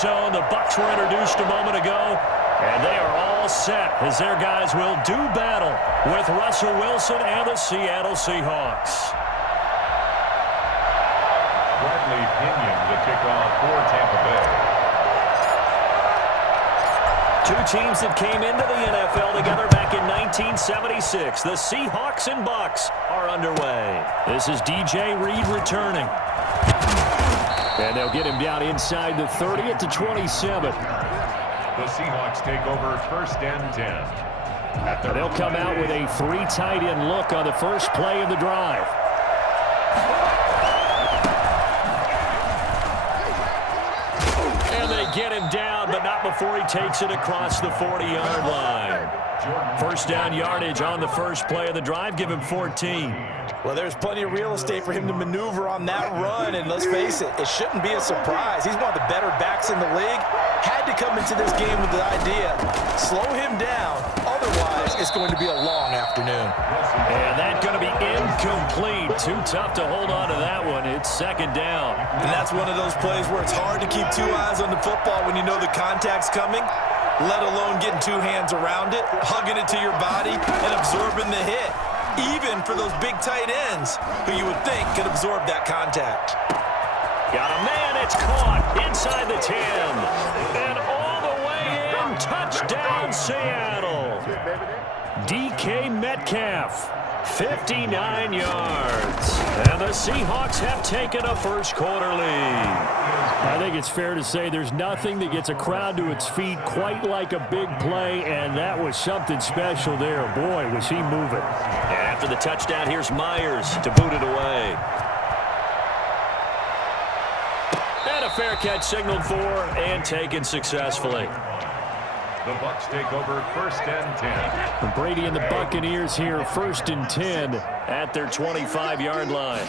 zone. The Bucs were introduced a moment ago, and they are all set as their guys will do battle with Russell Wilson and the Seattle Seahawks. Bradley Pinion, the kickoff for Tampa Bay. Two teams that came into the NFL together back in 1976. The Seahawks and Bucs are underway. This is DJ Reed returning. And they'll get him down inside the 30 at the 27. The Seahawks take over first and 10. They'll come out with a 3 tight end look on the first play of the drive. And they get him down, but not before he takes it across the 40-yard line. First down yardage on the first play of the drive. Give him 14. Well, there's plenty of real estate for him to maneuver on that run, and let's face it, it shouldn't be a surprise. He's one of the better backs in the league. Had to come into this game with the idea, slow him down, otherwise it's going to be a long afternoon. And that's going to be incomplete. Too tough to hold on to that one. It's second down. And that's one of those plays where it's hard to keep 2 eyes on the football when you know the contact's coming, let alone getting 2 hands around it, hugging it to your body, and absorbing the hit. Even for those big tight ends who you would think could absorb that contact. Got a man, it's caught inside the 10. And all the way in, touchdown Seattle. DK Metcalf, 59 yards. And the Seahawks have taken a first quarter lead. I think it's fair to say there's nothing that gets a crowd to its feet quite like a big play, and that was something special there. Boy, was he moving. After the touchdown, here's Myers to boot it away. And a fair catch signaled for and taken successfully. The Bucs take over first and 10. Brady and the Buccaneers here, first and 10 at their 25-yard line.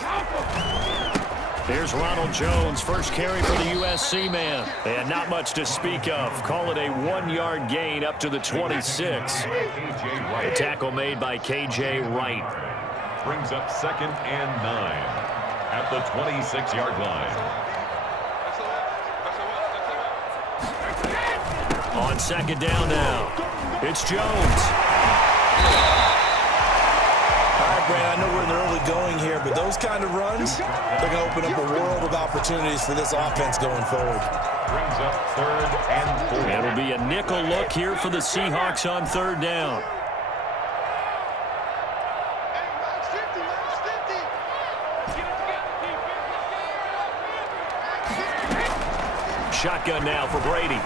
Here's Ronald Jones, first carry for the USC man. And not much to speak of. Call it a 1-yard gain up to the 26. The tackle made by K.J. Wright. Brings up second and 9 at the 26-yard line. On second down now, it's Jones. Brand, I know we're in the early going here, but those kind of runs, they're going to open up a world of opportunities for this offense going forward. Brings up third and 4. It'll be a nickel look here for the Seahawks on third down. Shotgun now for Brady.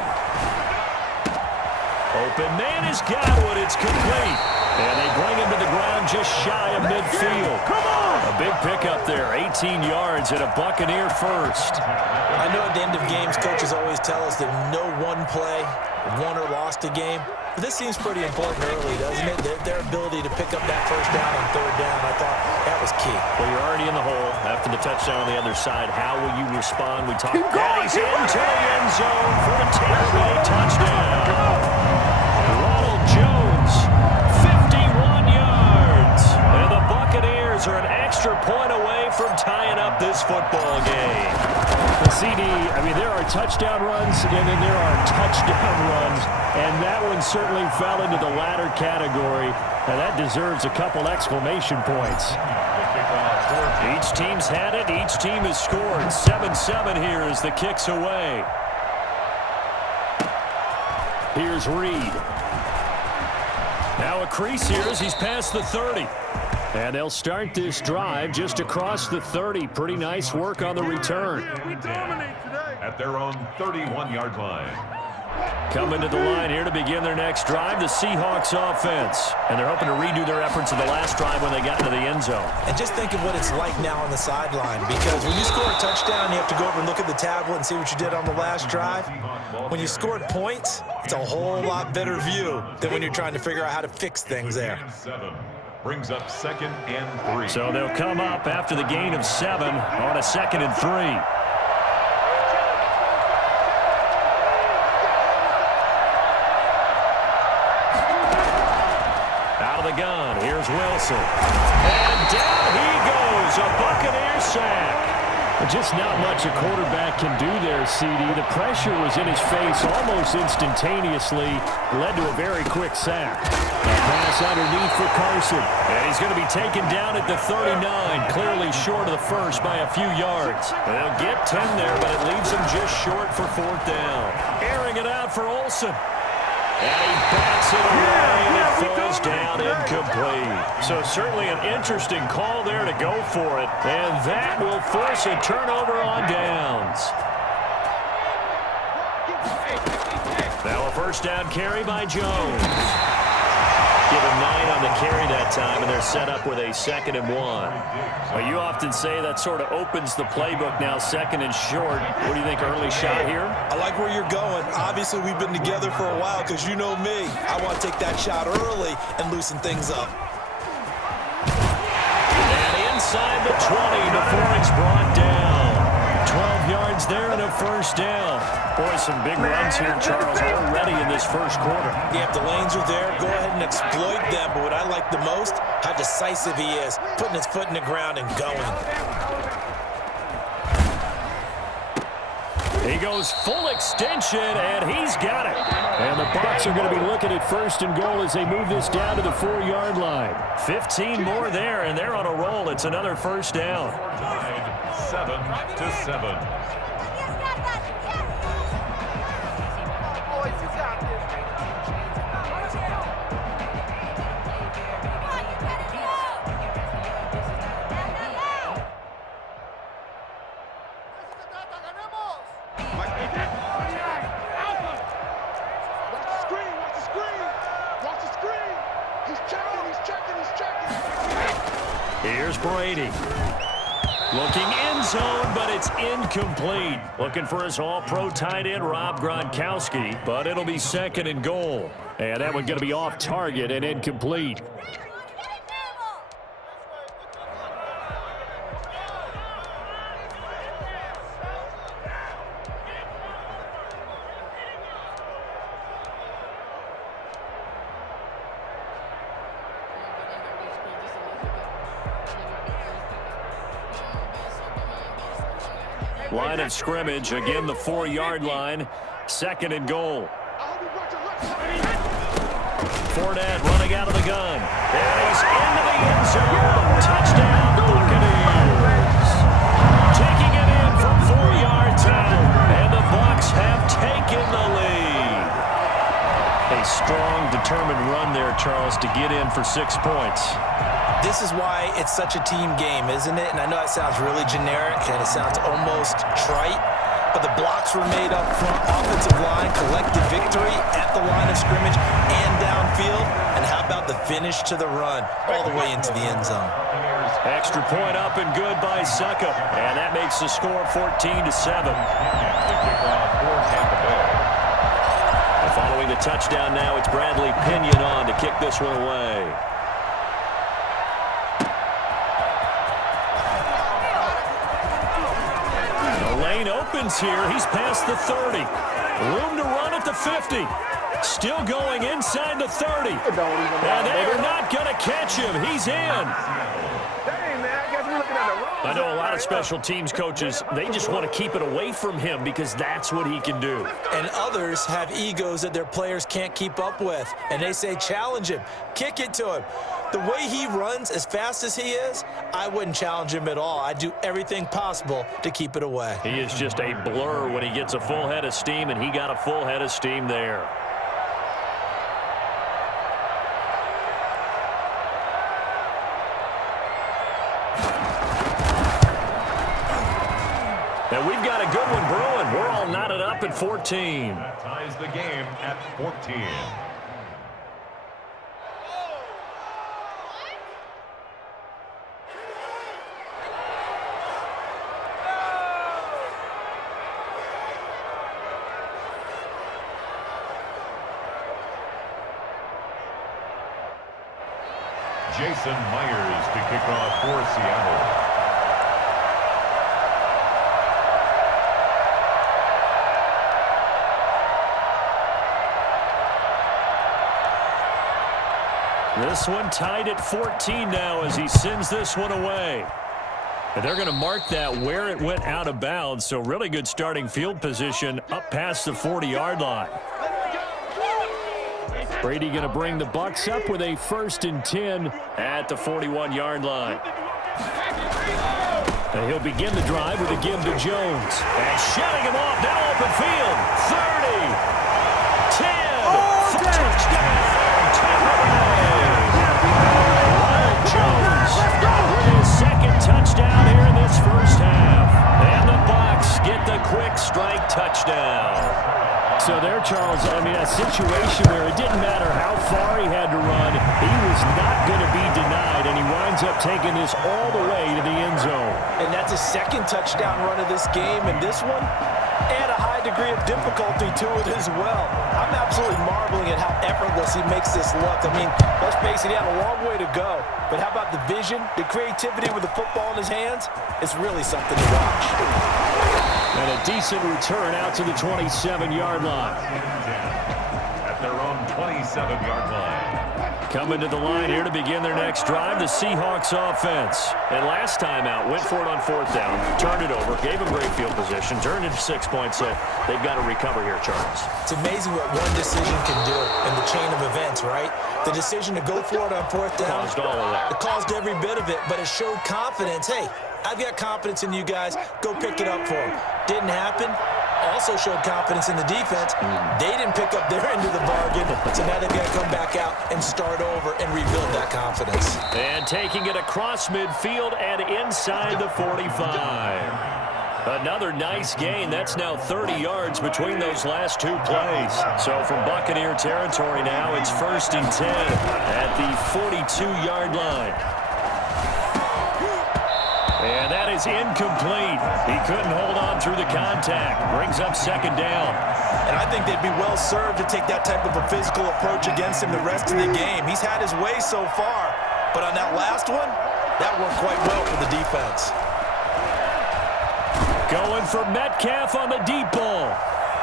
Open man has got one. It's complete. And they bring him to the ground just shy of midfield. Come on! A big pickup there, 18 yards and a Buccaneer first. I know at the end of games, coaches always tell us that no one play won or lost a game. But this seems pretty important early, doesn't it? Their ability to pick up that first down on third down, I thought that was key. Well, you're already in the hole after the touchdown on the other side. How will you respond? We talked. And he's into the end zone for the Tampa Bay touchdown. Ronald Jones, 51 yards. And the Buccaneers are an extra point away from tying up this football game. The CD, I mean, there are touchdown runs, and then there are touchdown runs, and that one certainly fell into the latter category, and that deserves a couple exclamation points. Each team's had it. Each team has scored. 7-7 here as the kick's away. Here's Reed. Now a crease here as he's past the 30. And they'll start this drive just across the 30. Pretty nice work on the return. At their own 31-yard line. Coming to the line here to begin their next drive, the Seahawks offense. And they're hoping to redo their efforts in the last drive when they got into the end zone. And just think of what it's like now on the sideline, because when you score a touchdown, you have to go over and look at the tablet and see what you did on the last drive. When you scored points, it's a whole lot better view than when you're trying to figure out how to fix things there. Brings up second and 3. So they'll come up after the gain of 7 on a 2nd and 3. Out of the gun, here's Wilson. And down he goes, a Buccaneer sack. Just not much a quarterback can do there, CD. The pressure was in his face almost instantaneously, led to a very quick sack. A pass underneath for Carson. And he's going to be taken down at the 39, clearly short of the first by a few yards. They'll get 10 there, but it leaves them just short for fourth down. Airing it out for Olsen. And he bats it away, and it falls down incomplete. So certainly an interesting call there to go for it. And that will force a turnover on downs. Now a first down carry by Jones. Give him 9 on the carry that time, and they're set up with a 2nd and 1. Well, you often say that sort of opens the playbook now, 2nd and short. What do you think, early shot here? I like where you're going. Obviously, we've been together for a while because you know me. I want to take that shot early and loosen things up. And inside the 20 before it's brought down. 12 yards there and a first down. Boy, some big runs here, Charles, already in this first quarter. Yeah, if the lanes are there, go ahead and exploit them. But what I like the most, how decisive he is, putting his foot in the ground and going. He goes full extension, and he's got it. And the Bucs are going to be looking at 1st and goal as they move this down to the 4-yard line. 15 more there, and they're on a roll. It's another first down. 7-7. Here's Brady. Looking end zone, but it's incomplete. Looking for his all-pro tight end, Rob Gronkowski, but it'll be 2nd and goal. And that one's going to be off target and incomplete. Line of scrimmage, again the 4-yard line, 2nd and goal. Fournette running out of the gun. And he's into the end zone. Touchdown, Buccaneers. Taking it in from 4 yards out. And the Bucs have taken the lead. A strong, determined run there, Charles, to get in for 6 points. This is why it's such a team game, isn't it? And I know it sounds really generic and it sounds almost trite, but the blocks were made up front, offensive line, collective victory at the line of scrimmage and downfield. And how about the finish to the run all the way into the end zone? Extra point up and good by Succa. And that makes the score 14-7. And following the touchdown now, it's Bradley Pinion on to kick this one away. Opens here. He's past the 30. Room to run at the 50. Still going inside the 30. And they are not going to catch him. He's in. I know a lot of special teams coaches, they just want to keep it away from him because that's what he can do. And others have egos that their players can't keep up with. And they say, challenge him. Kick it to him. The way he runs as fast as he is, I wouldn't challenge him at all. I'd do everything possible to keep it away. He is just a blur when he gets a full head of steam, and he got a full head of steam there. And we've got a good one brewing. We're all knotted up at 14. That ties the game at 14. Jason Myers to kick off for Seattle. This one tied at 14 now as he sends this one away. And they're going to mark that where it went out of bounds, so really good starting field position up past the 40-yard line. Brady going to bring the Bucs up with a 1st and 10 at the 41-yard line. And he'll begin the drive with a give to Jones. And shutting him off, now open field. 30, 10, touchdown, Tampabay. Jones with his 2nd touchdown here in this first half. And the Bucs get the quick strike touchdown. So there, Charles, I mean, a situation where it didn't matter how far he had to run, he was not going to be denied, and he winds up taking this all the way to the end zone. And that's a 2nd touchdown run of this game, and this one, and a high degree of difficulty to it as well. I'm absolutely marveling at how effortless he makes this look. I mean, let's face it, he had a long way to go, but how about the vision, the creativity with the football in his hands? It's really something to watch. And a decent return out to the 27-yard line. At their own 27-yard line. Coming to the line here to begin their next drive, the Seahawks offense. And last time out, went for it on 4th down, turned it over, gave them great field position, turned into 6 points, so they've got to recover here, Charles. It's amazing what one decision can do in the chain of events, right? The decision to go for it on 4th down. Caused all of that. It caused every bit of it, but it showed confidence. Hey, I've got confidence in you guys. Go pick it up for them. Didn't happen. Also showed confidence in the defense. They didn't pick up their end of the bargain, so now they've got to come back out and start over and rebuild that confidence. And taking it across midfield and inside the 45. Another nice gain. That's now 30 yards between those last 2 plays. So from Buccaneer territory now, it's 1st and 10 at the 42-yard line. And that is incomplete. He couldn't hold on through the contact. Brings up 2nd down. And I think they'd be well served to take that type of a physical approach against him the rest of the game. He's had his way so far, but on that last one, that worked quite well for the defense. Going for Metcalf on the deep ball.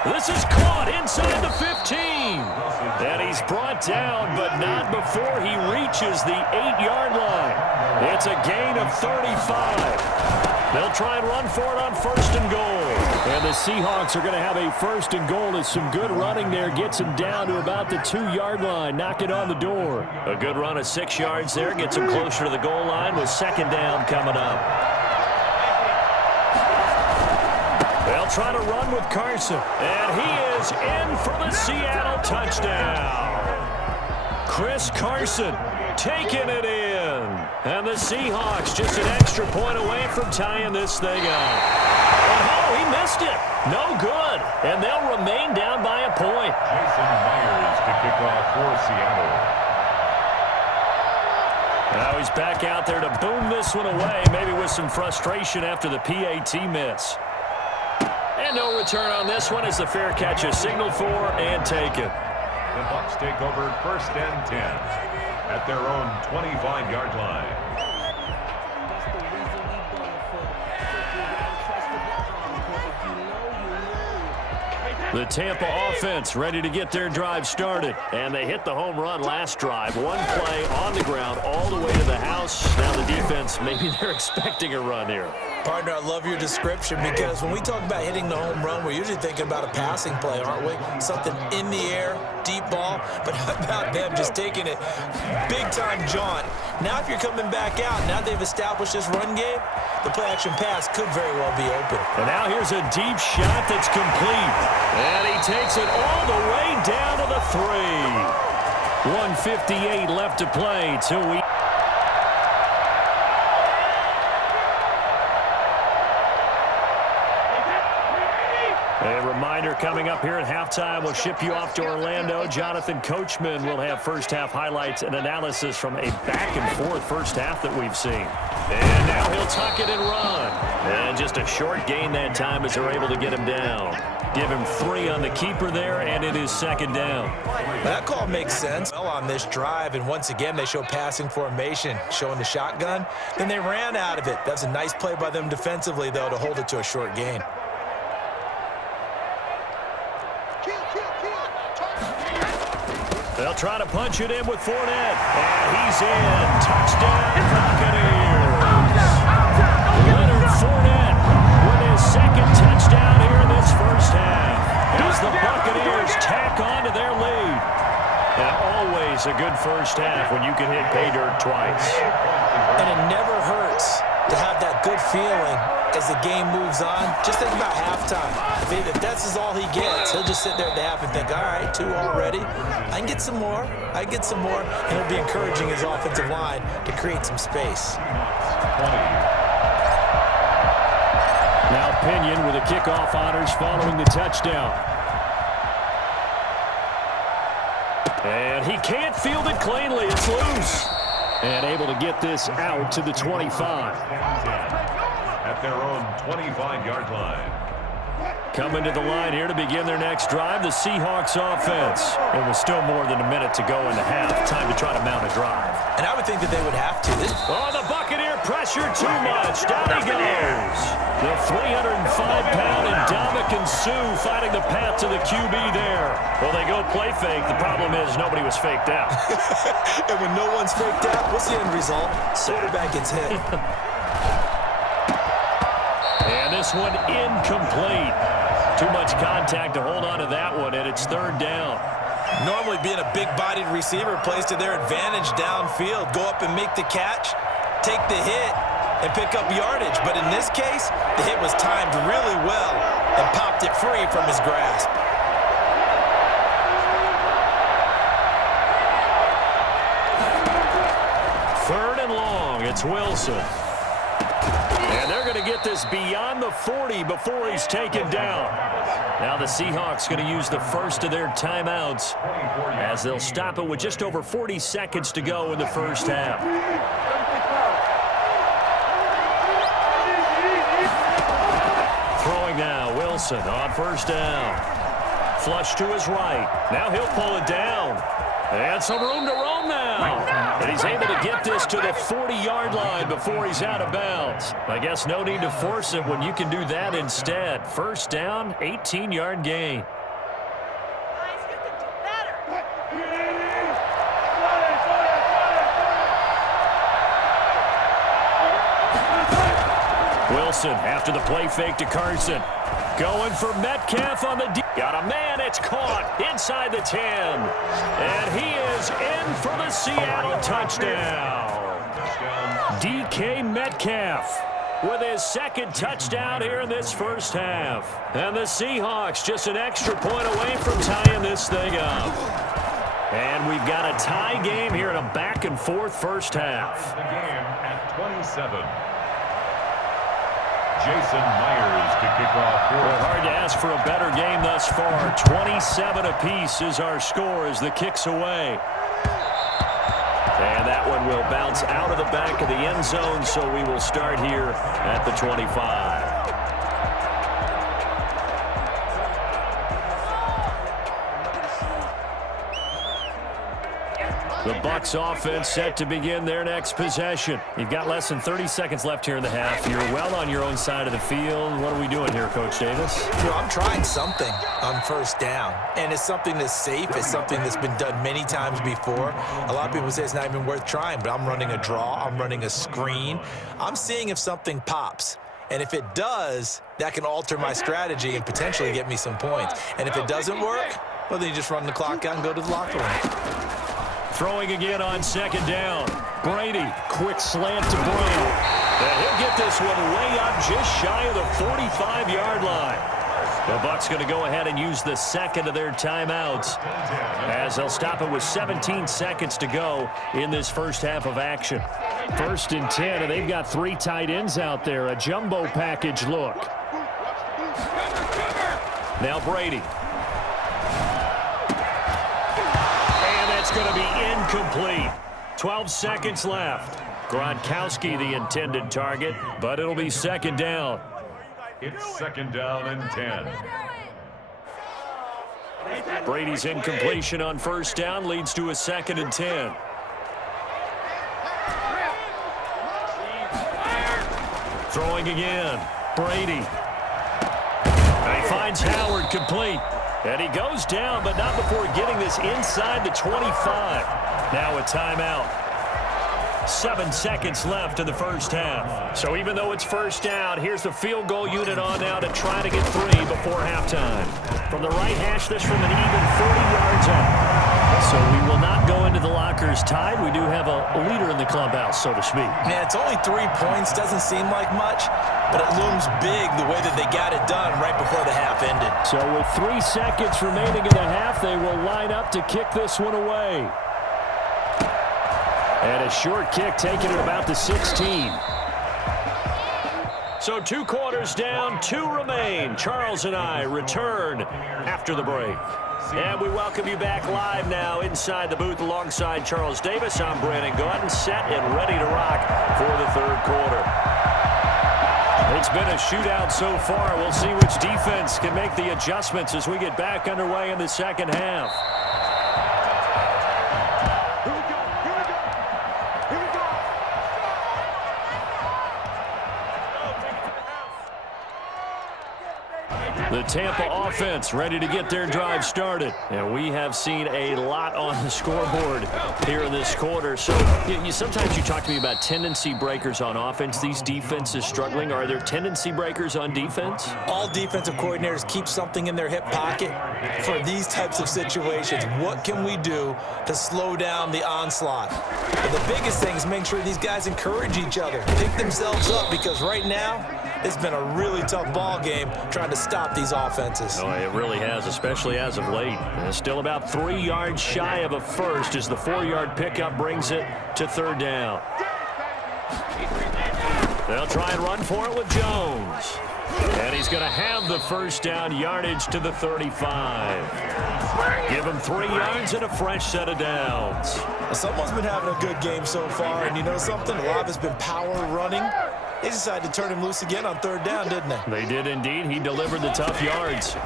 This is caught inside the 15. And he's brought down, but not before he reaches the 8-yard line. It's a gain of 35. They'll try and run for it on 1st and goal. And the Seahawks are going to have a 1st and goal as some good running there gets him down to about the 2-yard line. Knock it on the door. A good run of 6 yards there gets him closer to the goal line with 2nd down coming up. They'll try to run with Carson. And he is in for the Seattle touchdown. Chris Carson taking it in. And the Seahawks just an extra point away from tying this thing up. And oh, he missed it. No good. And they'll remain down by a point. Jason Myers to kick off for Seattle. Now he's back out there to boom this one away, maybe with some frustration after the PAT miss. And no return on this one as the fair catch is signaled for and taken. The Bucs take over 1st and 10 at their own 25-yard line. The Tampa offense ready to get their drive started. And they hit the home run last drive. One play on the ground all the way to the house. Now the defense, maybe they're expecting a run here. Partner, I love your description because when we talk about hitting the home run, we're usually thinking about a passing play, aren't we? Something in the air, deep ball. But how about them just taking it big-time jaunt? Now if you're coming back out, now they've established this run game, the play-action pass could very well be open. And now here's a deep shot that's complete. And he takes it all the way down to the 3. 1:58 left to play till we... A reminder coming up here at halftime, we'll ship you off to Orlando. Jonathan Coachman will have first-half highlights and analysis from a back-and-forth first half that we've seen. And now he'll tuck it and run. And just a short gain that time as they're able to get him down. Give him 3 on the keeper there, and it is 2nd down. That call makes sense. Well, on this drive, and once again, they show passing formation, showing the shotgun. Then they ran out of it. That's a nice play by them defensively, though, to hold it to a short gain. They'll try to punch it in with Fournette. And he's in. Touchdown, Buccaneers. Let this first half as the Buccaneers tack on to their lead. And always a good first half when you can hit pay dirt twice. And it never hurts to have that good feeling as the game moves on. Just think about halftime. If that's all he gets, he'll just sit there at the half and think, all right, 2 already. I can get some more. I can get some more. And he'll be encouraging his offensive line to create some space. Now Pinion with the kickoff honors following the touchdown. And he can't field it cleanly. It's loose. And able to get this out to the 25. At their own 25-yard line. Coming to the line here to begin their next drive, the Seahawks offense. It was still more than a minute to go in the half. Time to try to mount a drive. And I would think that they would have to. Oh, the Buccaneer pressure too much. Down he goes. The 305-pound Ndamukong Suh fighting the path to the QB there. Well, they go play fake. The problem is nobody was faked out. And when no one's faked out, what's the end result? Quarterback gets hit. And this one incomplete. Too much contact to hold on to that one, and it's 3rd down. Normally being a big-bodied receiver plays to their advantage downfield. Go up and make the catch, take the hit, and pick up yardage. But in this case, the hit was timed really well and popped it free from his grasp. Third and long, it's Wilson. And they're going to get this beyond the 40 before he's taken down. Now the Seahawks going to use the first of their timeouts as they'll stop it with just over 40 seconds to go in the first half. Throwing now, Wilson on first down. Flush to his right. Now he'll pull it down. And some room to roam now. And he's able to get this to the 40-yard line before he's out of bounds. I guess no need to force it when you can do that instead. First down, 18-yard gain. Guys, you can do better. Wilson after the play fake to Carson. Going for Metcalf on the D. Got a man, it's caught inside the 10. And he is in for the Seattle touchdown. DK Metcalf with his 2nd touchdown here in this first half. And the Seahawks just an extra point away from tying this thing up. And we've got a tie game here in a back-and-forth first half. The game at 27. Jason Myers to kick off. Well, hard to ask for a better game thus far. 27 apiece is our score as the kick's away. And that one will bounce out of the back of the end zone, so we will start here at the 25. The Bucs offense set to begin their next possession. You've got less than 30 seconds left here in the half. You're well on your own side of the field. What are we doing here, Coach Davis? You know, I'm trying something on first down, and it's something that's safe. It's something that's been done many times before. A lot of people say it's not even worth trying, but I'm running a draw. I'm running a screen. I'm seeing if something pops. And if it does, that can alter my strategy and potentially get me some points. And if it doesn't work, well, then you just run the clock out and go to the locker room. Throwing again on 2nd down. Brady, quick slant to Brown. And he'll get this one way up just shy of the 45-yard line. The Bucs going to go ahead and use the 2nd of their timeouts as they'll stop it with 17 seconds to go in this first half of action. 1st and 10, and they've got 3 tight ends out there. A jumbo package look. Now Brady. It's going to be incomplete. 12 seconds left. Gronkowski the intended target, but it'll be 2nd down. It's 2nd down and 10. Brady's incompletion on first down leads to a 2nd and 10. Throwing again. Brady. And he finds Howard complete. And he goes down, but not before getting this inside the 25. Now a timeout. 7 seconds left in the first half. So even though it's first down, here's the field goal unit on now to try to get 3 before halftime. From the right hash, this from an even 40 yards out. So we will not go into the lockers tied. We do have a leader in the clubhouse, so to speak. Man, it's only 3 points. Doesn't seem like much, but it looms big the way that they got it done right before the half ended. So with 3 seconds remaining in the half, they will line up to kick this one away. And a short kick taken at about the 16. So 2 quarters down, 2 remain. Charles and I return after the break. And we welcome you back live now inside the booth alongside Charles Davis. I'm Brandon Gordon, set and ready to rock for the third quarter. It's been a shootout so far. We'll see which defense can make the adjustments as we get back underway in the second half. The Tampa offense ready to get their drive started. And we have seen a lot on the scoreboard here in this quarter. So sometimes you talk to me about tendency breakers on offense. These defenses struggling. Are there tendency breakers on defense? All defensive coordinators keep something in their hip pocket for these types of situations. What can we do to slow down the onslaught? But the biggest thing is make sure these guys encourage each other, pick themselves up, because right now it's been a really tough ball game trying to stop these offenses. Oh, it really has, especially as of late. And still about 3 yards shy of a first as the 4-yard pickup brings it to third down. They'll try and run for it with Jones. And he's going to have the first down yardage to the 35. Give him 3 yards and a fresh set of downs. Someone's been having a good game so far, and you know something? A lot of it's been power running. They decided to turn him loose again on third down, didn't they? They did indeed. He delivered the tough yards.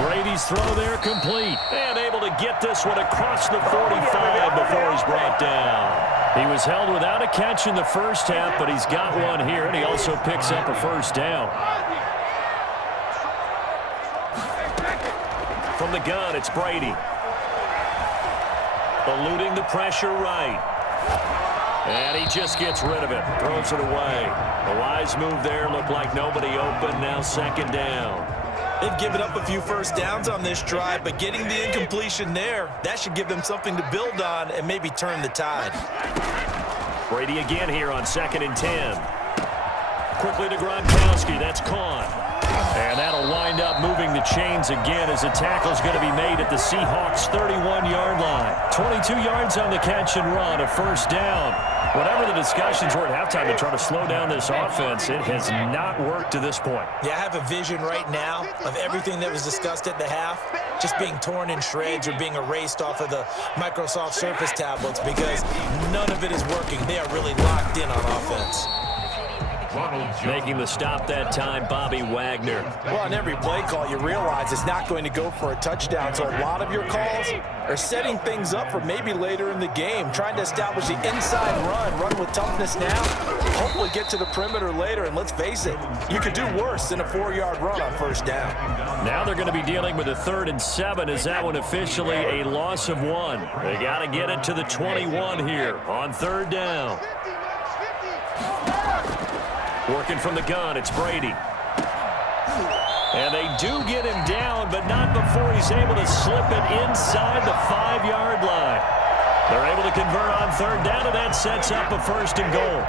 Brady's throw there complete. And able to get this one across the 45 before he's brought down. He was held without a catch in the first half, but he's got one here, and he also picks up a first down. From the gun, it's Brady. Eluding the pressure right. And he just gets rid of it, throws it away. A wise move there, looked like nobody open, now second down. They've given up a few first downs on this drive, but getting the incompletion there, that should give them something to build on and maybe turn the tide. Brady again here on 2nd and 10. Quickly to Gronkowski, that's caught. And that'll wind up moving the chains again as the tackle's going to be made at the Seahawks' 31-yard line. 22 yards on the catch and run, a first down. Whatever the discussions were at halftime to try to slow down this offense, it has not worked to this point. Yeah, I have a vision right now of everything that was discussed at the half just being torn in shreds or being erased off of the Microsoft Surface tablets because none of it is working. They are really locked in on offense. Making the stop that time, Bobby Wagner. Well, on every play call, you realize it's not going to go for a touchdown. So a lot of your calls are setting things up for maybe later in the game, trying to establish the inside run with toughness now, hopefully get to the perimeter later. And let's face it, you could do worse than a 4-yard run on first down. Now they're going to be dealing with a 3rd and 7. Is that one officially a loss of 1? They got to get it to the 21 here on 3rd down. Working from the gun, it's Brady. And they do get him down, but not before he's able to slip it inside the 5-yard line. They're able to convert on 3rd down, and that sets up a 1st and goal.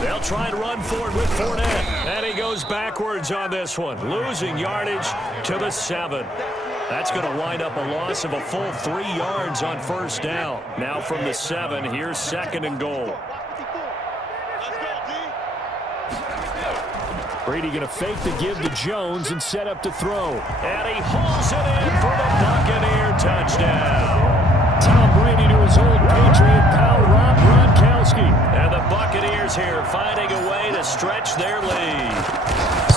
They'll try and run forward with Fournette. And he goes backwards on this one, losing yardage to the 7. That's going to wind up a loss of a full 3 yards on 1st down. Now from the 7, here's 2nd and goal. Brady going to fake the give to Jones and set up to throw. And he hauls it in for the Buccaneer touchdown. Tom Brady to his old Patriot pal, Rob Gronkowski. And the Buccaneers here finding a way to stretch their lead.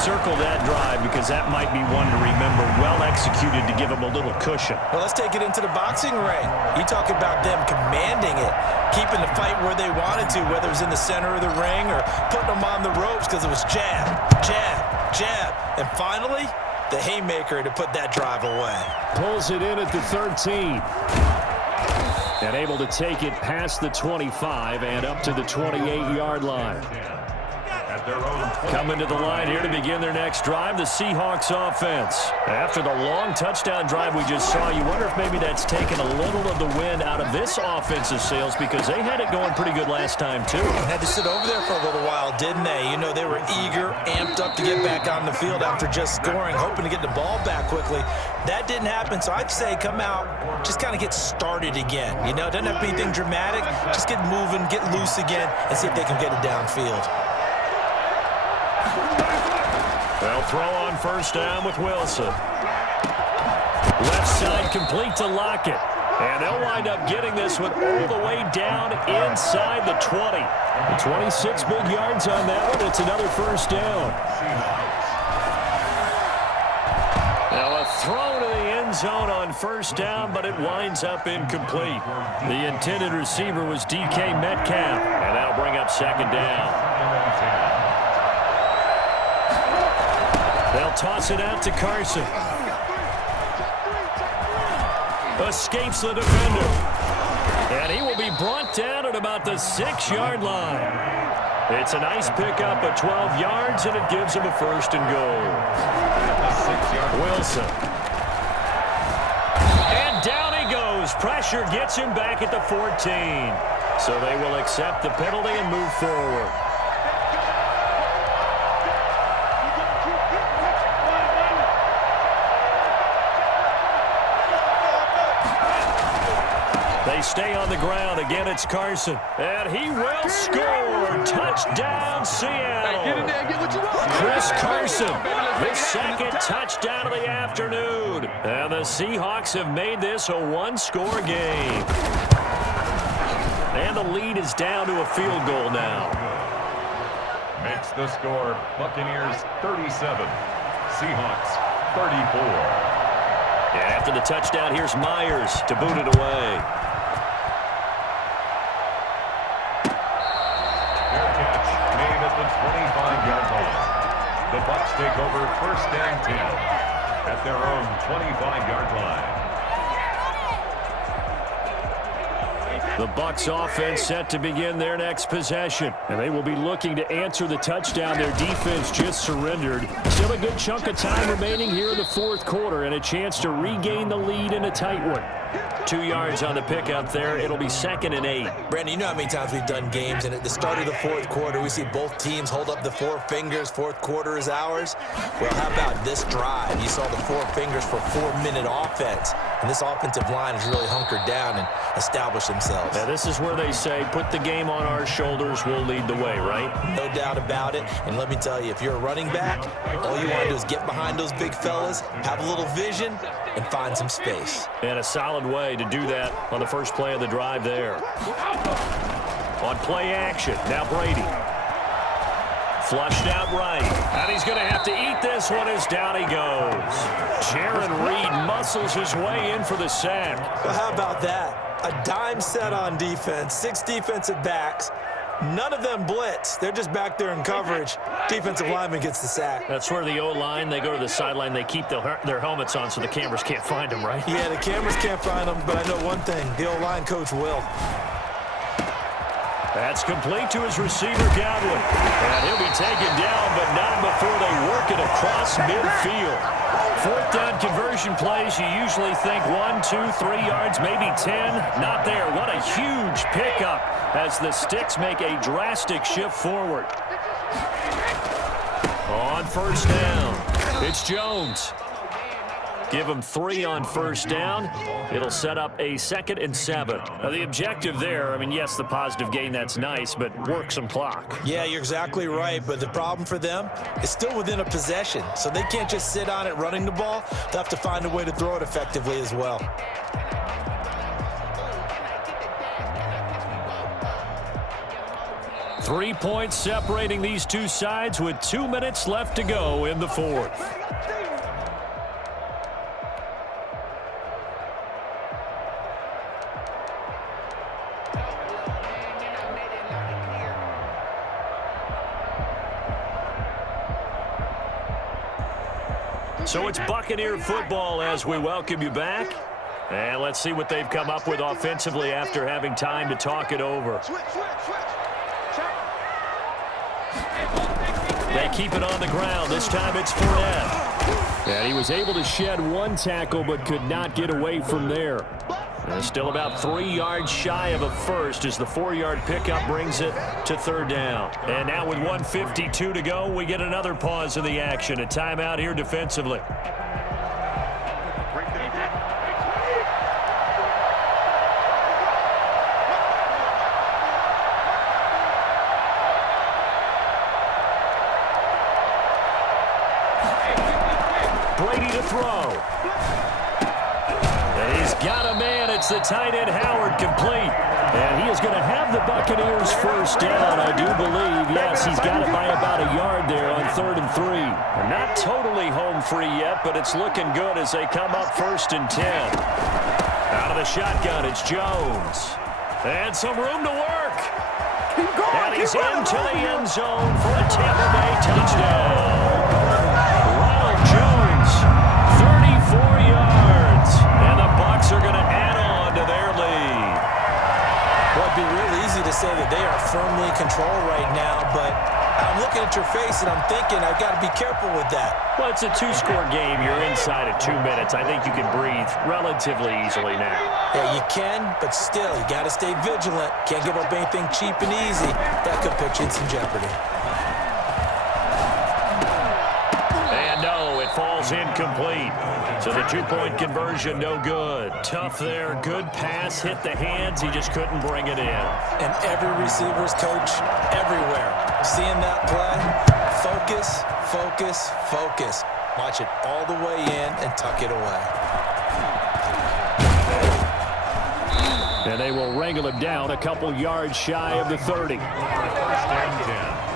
Circle that drive because that might be one to remember. Well executed to give them a little cushion. Well, let's take it into the boxing ring. You talk about them commanding it, keeping the fight where they wanted to, whether it was in the center of the ring or putting them on the ropes because it was jab, jab, jab. And finally, the haymaker to put that drive away. Pulls it in at the 13. And able to take it past the 25 and up to the 28-yard line. Coming to the line here to begin their next drive, the Seahawks offense. After the long touchdown drive we just saw, you wonder if maybe that's taken a little of the wind out of this offensive sails, because they had it going pretty good last time too. Had to sit over there for a little while, didn't they? You know, they were eager, amped up to get back on the field after just scoring, hoping to get the ball back quickly. That didn't happen, so I'd say come out, just kind of get started again. You know, it doesn't have to be anything dramatic. Just get moving, get loose again, and see if they can get it downfield. They'll throw on first down with Wilson. Left side complete to Lockett. And they'll wind up getting this one all the way down inside the 20. 26 big yards on that one. It's another first down. Now a throw to the end zone on first down, but it winds up incomplete. The intended receiver was DK Metcalf. And that'll bring up second down. They'll toss it out to Carson. Escapes the defender. And he will be brought down at about the 6-yard line. It's a nice pickup of 12 yards, and it gives him a first and goal. Wilson. And down he goes. Pressure gets him back at the 14. So they will accept the penalty and move forward. They stay on the ground. Again, it's Carson. And he will score. Touchdown, Seattle. Get in there and get what you want. Chris Carson, the second touchdown of the afternoon. And the Seahawks have made this a one-score game. And the lead is down to a field goal now. Makes the score Buccaneers 37, Seahawks 34. And after the touchdown, here's Myers to boot it away. Fair catch made at the 25-yard line. The Bucs take over first and 10 at their own 25-yard line. The Bucs offense set to begin their next possession. And they will be looking to answer the touchdown their defense just surrendered. Still a good chunk of time remaining here in the fourth quarter and a chance to regain the lead in a tight one. 2 yards on the pickup there. It'll be 2nd and 8. Brandon, you know how many times we've done games, and at the start of the fourth quarter, we see both teams hold up the four fingers. Fourth quarter is ours. Well, how about this drive? You saw the four fingers for 4-minute offense, and this offensive line has really hunkered down and established themselves. Now, this is where they say, put the game on our shoulders, we'll lead the way, right? No doubt about it. And let me tell you, if you're a running back, all you want to do is get behind those big fellas, have a little vision, and find some space. And a solid way to do that on the first play of the drive there. On play action, now Brady. Flushed out right. And he's going to have to eat this one as down he goes. Jaron Reed muscles his way in for the sack. Well, how about that? A dime set on defense, 6 defensive backs. None of them blitz. They're just back there in coverage. Defensive lineman gets the sack. That's where the O-line, they go to the sideline, they keep their helmets on so the cameras can't find them, right? Yeah, the cameras can't find them, but I know one thing. The O-line coach will. That's complete to his receiver, Godwin. And he'll be taken down, but not before they work it across midfield. Fourth down conversion plays, you usually think 1, 2, 3 yards, maybe 10. Not there. What a huge pickup as the Sticks make a drastic shift forward. On first down, it's Jones. Give him 3 on first down. It'll set up a 2nd and 7. Now, the objective there, I mean, yes, the positive gain, that's nice, but work some clock. Yeah, you're exactly right, but the problem for them is still within a possession, so they can't just sit on it running the ball. They'll have to find a way to throw it effectively as well. Three points separating these two sides with 2 minutes left to go in the fourth. So it's Buccaneer football as we welcome you back. And let's see what they've come up with offensively after having time to talk it over. They keep it on the ground. This time it's Fournette. And he was able to shed one tackle but could not get away from there. Still about 3 yards shy of a first as the 4-yard pickup brings it to third down. And now with 1:52 to go, we get another pause in the action. A timeout here defensively. Brady to throw. And he's got a man. It's the tight end Howard, complete. And he is going to have the Buccaneers first down, I do believe. Yes, he's got it by about a yard there on 3rd and 3. Not totally home free yet, but it's looking good as they come up 1st and 10. Out of the shotgun, it's Jones. And some room to work. And he's into the end zone for a Tampa Bay touchdown. Ronald Jones, 34 yards. And the Bucs are going to add on to their lead. Well, it'd be real easy to say that they are firmly in control right now, but I'm looking at your face and I'm thinking I've got to be careful with that. Well, it's a 2-score game. You're inside of 2 minutes. I think you can breathe relatively easily now. Yeah, you can, but still, you got to stay vigilant. Can't give up anything cheap and easy. That could put you in some jeopardy. And no, it falls incomplete. So the 2-point conversion, no good. Tough there. Good pass. Hit the hands. He just couldn't bring it in. And every receiver's coach everywhere. Seeing that play, focus, focus, focus. Watch it all the way in and tuck it away. And they will wrangle him down a couple yards shy of the 30. 1st and 10.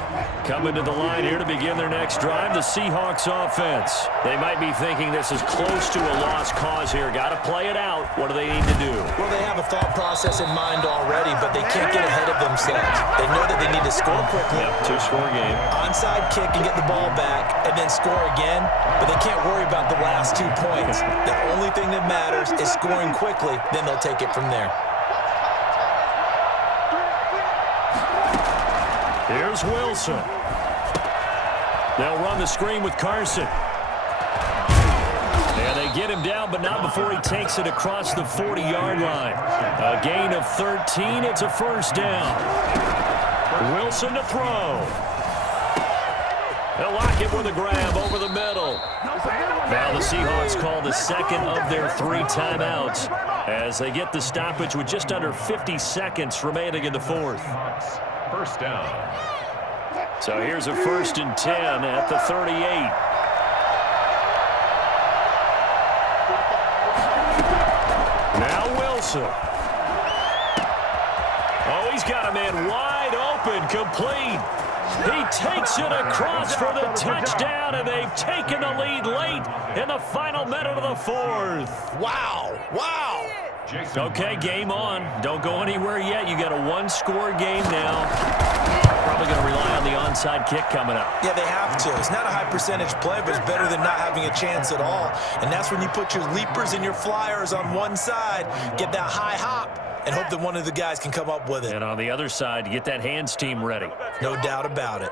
Coming to the line here to begin their next drive, the Seahawks offense. They might be thinking this is close to a lost cause here. Got to play it out. What do they need to do? Well, they have a thought process in mind already, but they can't get ahead of themselves. They know that they need to score quickly. Yep, 2-score game. Onside kick and get the ball back and then score again, but they can't worry about the last 2 points. The only thing that matters is scoring quickly, then they'll take it from there. Here's Wilson. They'll run the screen with Carson. And they get him down, but not before he takes it across the 40-yard line. A gain of 13. It's a first down. Wilson to throw. They'll lock it with a grab over the middle. Now the Seahawks call the second of their 3 timeouts as they get the stoppage with just under 50 seconds remaining in the 4th. First down. So here's a 1st and 10 at the 38. Now Wilson. Oh, he's got a man wide open, complete. He takes it across for the touchdown, and they've taken the lead late in the final minute of the 4th. Wow, wow. Okay, game on. Don't go anywhere yet. You got a 1-score game now. Probably going to rely on the onside kick coming up. Yeah, they have to. It's not a high percentage play, but it's better than not having a chance at all. And that's when you put your leapers and your flyers on one side, get that high hop, and hope that one of the guys can come up with it. And on the other side, get that hands team ready. No doubt about it.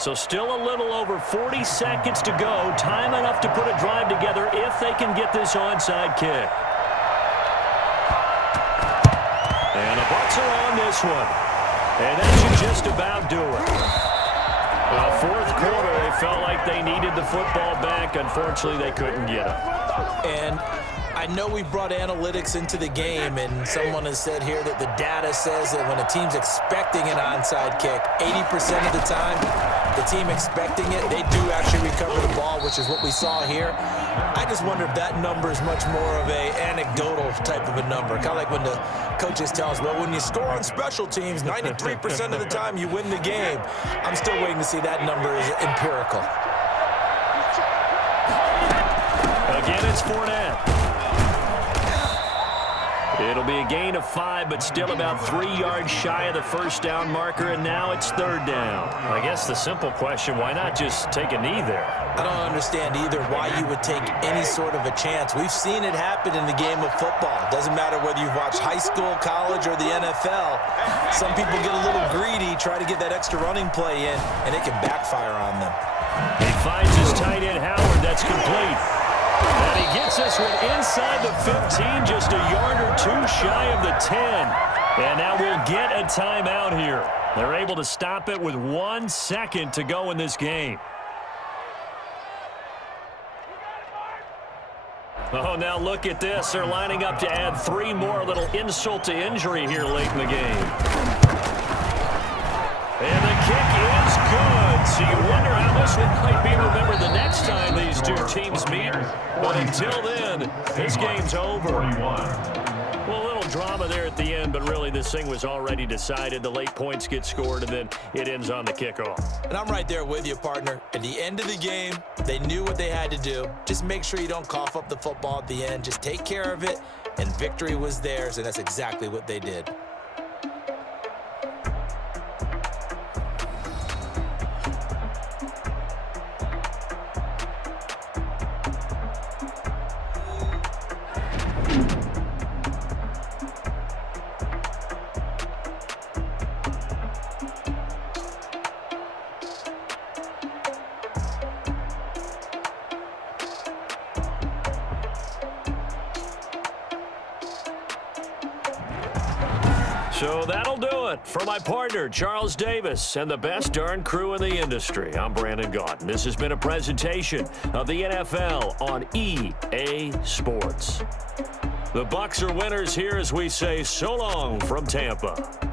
So still a little over 40 seconds to go. Time enough to put a drive together if they can get this onside kick. And the Bucs are on this one. And that should just about do it. 4th quarter, they felt like they needed the football back. Unfortunately, they couldn't get it. And I know we brought analytics into the game, and someone has said here that the data says that when a team's expecting an onside kick, 80% of the time, the team expecting it, they do actually recover the ball, which is what we saw here. I just wonder if that number is much more of a anecdotal type of a number. Kind of like when the coaches tell us, well, when you score on special teams, 93% of the time you win the game. I'm still waiting to see that number is empirical. Again, it's Fournette. It'll be a gain of 5, but still about 3 yards shy of the first down marker, and now it's 3rd down. I guess the simple question, why not just take a knee there? I don't understand either why you would take any sort of a chance. We've seen it happen in the game of football. It doesn't matter whether you've watched high school, college, or the NFL. Some people get a little greedy, try to get that extra running play in, and it can backfire on them. He finds his tight end, Howard. That's complete. And he gets this one inside the 15, just a yard or 2 shy of the 10. And now we'll get a timeout here. They're able to stop it with 1 second to go in this game. Oh, now look at this. They're lining up to add 3 more. A little insult to injury here late in the game. And the kick is good. So you wonder how this one might be remembered the next time these two teams meet. But until then, this game's over. Well, a little drama there at the end, but really this thing was already decided. The late points get scored, and then it ends on the kickoff. And I'm right there with you, partner. At the end of the game, they knew what they had to do. Just make sure you don't cough up the football at the end. Just take care of it, and victory was theirs, and that's exactly what they did. So that'll do it for my partner, Charles Davis, and the best darn crew in the industry. I'm Brandon Gaudin. This has been a presentation of the NFL on EA Sports. The Bucs are winners here as we say so long from Tampa.